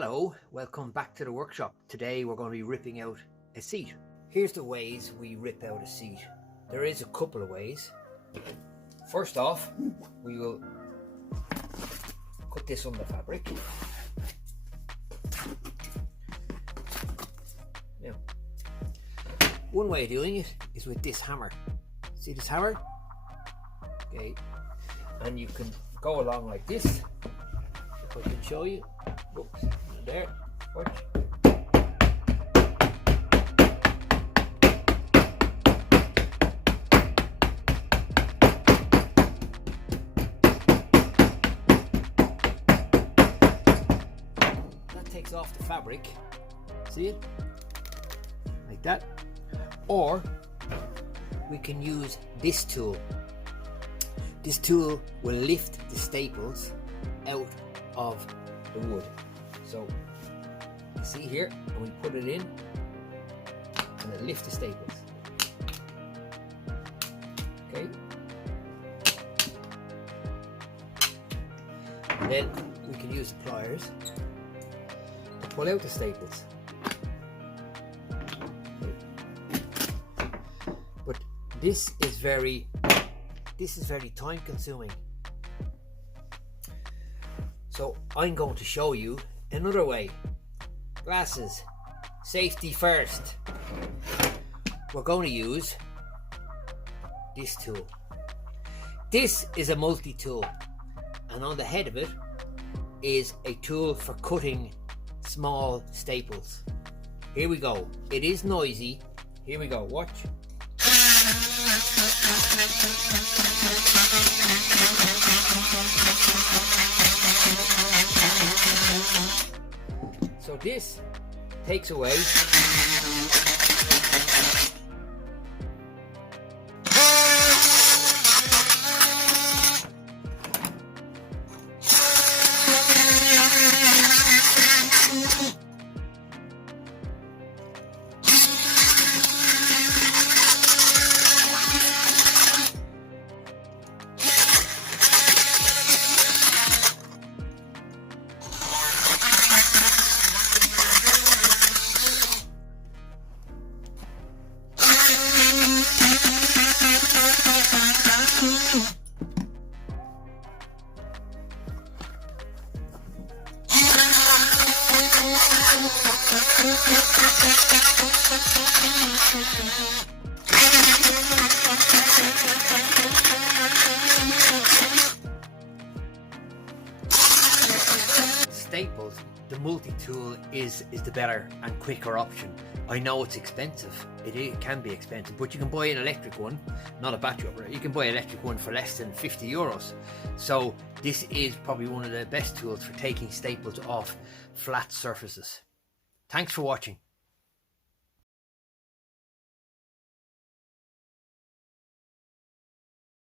Hello, welcome back to the workshop. Today we're going to be ripping out a seat. Here's the ways we rip out a seat. There is a couple of ways. First off, we will cut this on the fabric. Now, one way of doing it is with this hammer. See this hammer? Okay, and you can go along like this. If I can show you. Oops, there, watch. That takes off the fabric, see it? Like that. Or we can use this tool. This tool will lift the staples out of the wood. So you see here, and we put it in and it lifts the staples. Okay. And then we can use the pliers to pull out the staples. But this is very time consuming. So I'm going to show you another way. Glasses, safety first. We're going to use this tool. This is a multi-tool, and on the head of it is a tool for cutting small staples. Here we go. It is noisy. Here we go. Watch. So this takes away staples. The multi-tool is the better and quicker option. I know it's expensive. It can be expensive, but you can buy an electric one, not a battery operator. You can buy an electric one for less than 50 euros. So this is probably one of the best tools for taking staples off flat surfaces. Thanks for watching.